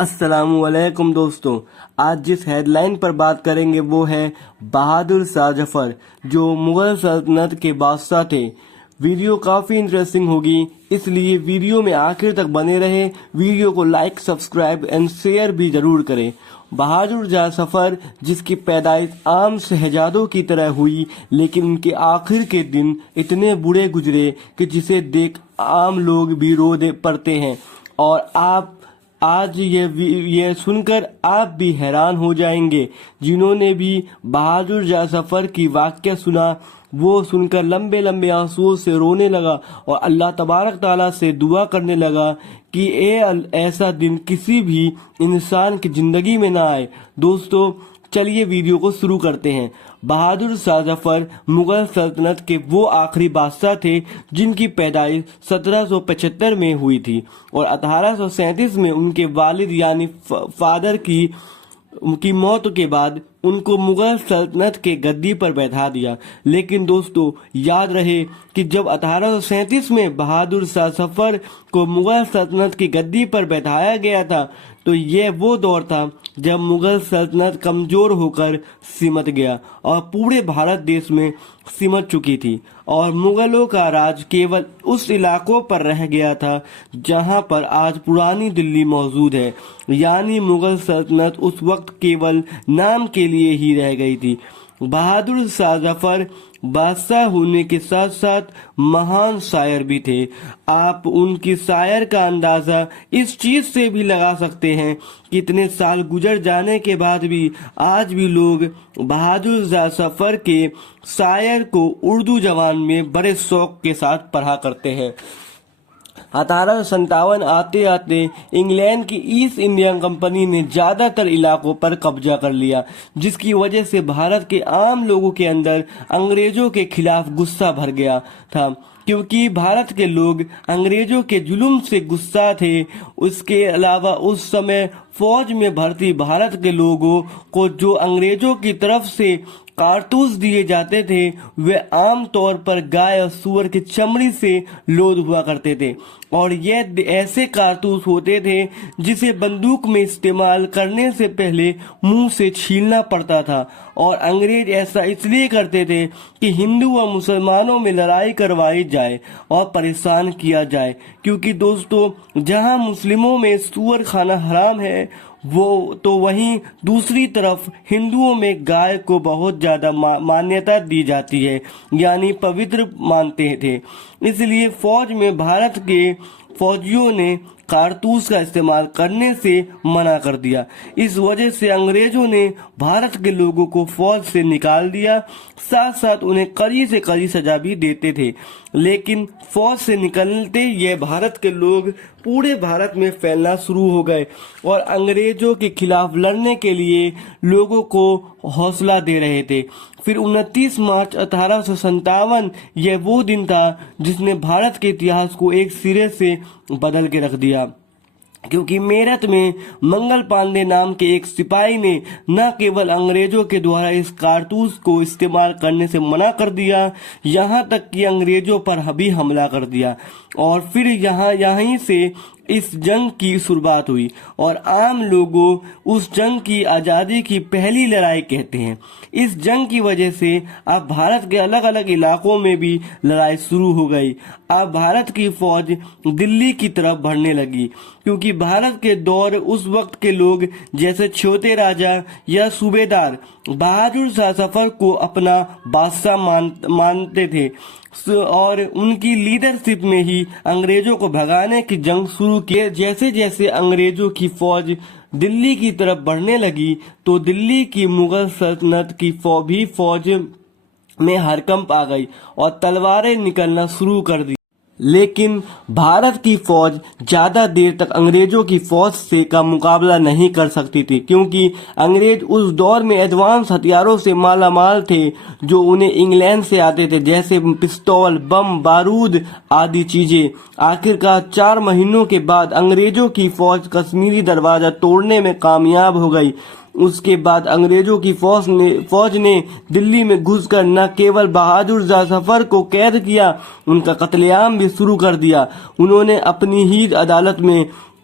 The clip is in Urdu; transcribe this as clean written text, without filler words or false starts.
السلام علیکم دوستوں، آج جس ہیڈ لائن پر بات کریں گے وہ ہے بہادر شاہ ظفر جو مغل سلطنت کے بادشاہ تھے۔ ویڈیو کافی انٹرسٹنگ ہوگی، اس لیے ویڈیو میں آخر تک بنے رہے۔ ویڈیو کو لائک، سبسکرائب اینڈ شیئر بھی ضرور کریں۔ بہادر شاہ ظفر جس کی پیدائش عام شہزادوں کی طرح ہوئی، لیکن ان کے آخر کے دن اتنے برے گزرے کہ جسے دیکھ عام لوگ بھی رو پڑتے ہیں، اور آپ آج یہ سن کر آپ بھی حیران ہو جائیں گے۔ جنہوں نے بھی بہادر شاہ ظفر کی واقعہ سنا وہ سن کر لمبے لمبے آنسوؤں سے رونے لگا اور اللہ تبارک تعالیٰ سے دعا کرنے لگا کہ ایسا دن کسی بھی انسان کی زندگی میں نہ آئے۔ دوستو چلیے ویڈیو کو شروع کرتے ہیں۔ بہادر شاہ ظفر مغل سلطنت کے وہ آخری بادشاہ تھے جن کی پیدائش 1775 میں ہوئی تھی اور 1837 میں ان کے والد یعنی فادر کی موت کے بعد ان کو مغل سلطنت کے گدی پر بیٹھا دیا۔ لیکن دوستو یاد رہے کہ جب 1837 میں بہادر شاہ ظفر کو مغل سلطنت کی گدی پر بیٹھایا گیا تھا تو یہ وہ دور تھا جب مغل سلطنت کمزور ہو کر سمٹ گیا اور پورے بھارت دیش میں سمٹ چکی تھی، اور مغلوں کا راج کیول اس علاقوں پر رہ گیا تھا جہاں پر آج پرانی دلی موجود ہے، یعنی مغل سلطنت اس وقت کیول نام کے لیے ہی رہ گئی تھی۔ بہادر شاہ ظفر بادشاہ ہونے کے ساتھ ساتھ مہان شاعر بھی تھے۔ آپ ان کی شاعر کا اندازہ اس چیز سے بھی لگا سکتے ہیں کہ اتنے سال گزر جانے کے بعد بھی آج بھی لوگ بہادر شاہ ظفر کے شاعر کو اردو زبان میں بڑے شوق کے ساتھ پڑھا کرتے ہیں۔ 1857 آتے آتے انگلینڈ کی ایسٹ انڈیا کمپنی نے زیادہ تر علاقوں پر قبضہ کر لیا، جس کی وجہ سے بھارت کے عام لوگوں کے اندر انگریزوں کے خلاف غصہ بھر گیا تھا، کیونکہ بھارت کے لوگ انگریزوں کے ظلم سے غصہ تھے۔ اس کے علاوہ اس سمے فوج میں بھرتی بھارت کے لوگوں کو جو انگریزوں کی طرف سے کارتوس دیے جاتے تھے وہ عام طور پر گائے اور سور کی چمڑی سے لود ہوا کرتے تھے، اور یہ ایسے کارتوس ہوتے تھے جسے بندوق میں استعمال کرنے سے پہلے منہ سے چھیلنا پڑتا تھا، اور انگریز ایسا اس لیے کرتے تھے کہ ہندو اور مسلمانوں میں لڑائی کروائی جائے اور پریشان کیا جائے، کیونکہ دوستو جہاں مسلموں میں سور کھانا حرام ہے تو وہیں دوسری طرف ہندوؤں میں گائے کو بہت زیادہ مانیتا دی جاتی ہے، یعنی پوتر مانتے تھے۔ اس لیے فوج میں بھارت کے فوجیوں نے کارتوس کا استعمال کرنے سے منع کر دیا۔ اس وجہ سے انگریزوں نے بھارت کے لوگوں کو فوج سے نکال دیا، ساتھ ساتھ انہیں کڑی سے کڑی سزا بھی دیتے تھے۔ لیکن فوج سے نکلتے یہ بھارت کے لوگ پورے بھارت میں پھیلنا شروع ہو گئے اور انگریزوں کے خلاف لڑنے کے لیے لوگوں کو حوصلہ دے رہے تھے۔ پھر 29 مارچ 1857 یہ وہ دن تھا جس نے بھارت کے اتہاس کو ایک سرے سے بدل کے رکھ دیا، کیونکہ میرٹھ میں منگل پانڈے نام کے ایک سپاہی نے نہ کیول انگریزوں کے دوارا اس کارتوس کو استعمال کرنے سے منع کر دیا، یہاں تک کہ انگریزوں پر بھی حملہ کر دیا، اور پھر یہیں سے اس جنگ کی شروعات ہوئی، اور عام لوگوں اس جنگ کی آزادی کی پہلی لڑائی کہتے ہیں۔ اس جنگ کی وجہ سے اب بھارت کے الگ الگ علاقوں میں بھی لڑائی شروع ہو گئی۔ اب بھارت کی فوج دلی کی طرف بڑھنے لگی، کیونکہ بھارت کے دور اس وقت کے لوگ جیسے چھوٹے راجا یا صوبیدار بہادر شاہ ظفر کو اپنا بادشاہ مانتے تھے، اور ان کی لیڈرشپ میں ہی انگریزوں کو بھگانے کی جنگ شروع کی۔ جیسے جیسے انگریزوں کی فوج دلی کی طرف بڑھنے لگی تو دلی کی مغل سلطنت کی فوج میں ہڑکمپ آ گئی اور تلواریں نکلنا شروع کر دی۔ لیکن بھارت کی فوج زیادہ دیر تک انگریزوں کی فوج کا مقابلہ نہیں کر سکتی تھی، کیونکہ انگریز اس دور میں ایڈوانس ہتھیاروں سے مالا مال تھے جو انہیں انگلینڈ سے آتے تھے، جیسے پستول، بم، بارود آدی چیزیں۔ آخرکار 4 مہینوں کے بعد انگریزوں کی فوج کشمیری دروازہ توڑنے میں کامیاب ہو گئی۔ اس کے بعد انگریزوں کی فوج نے دلی میں گھس کر نہ کیول بہادر شاہ ظفر کو قید کیا، ان کا قتل عام بھی شروع کر دیا۔ انہوں نے اپنی ہی عدالت میں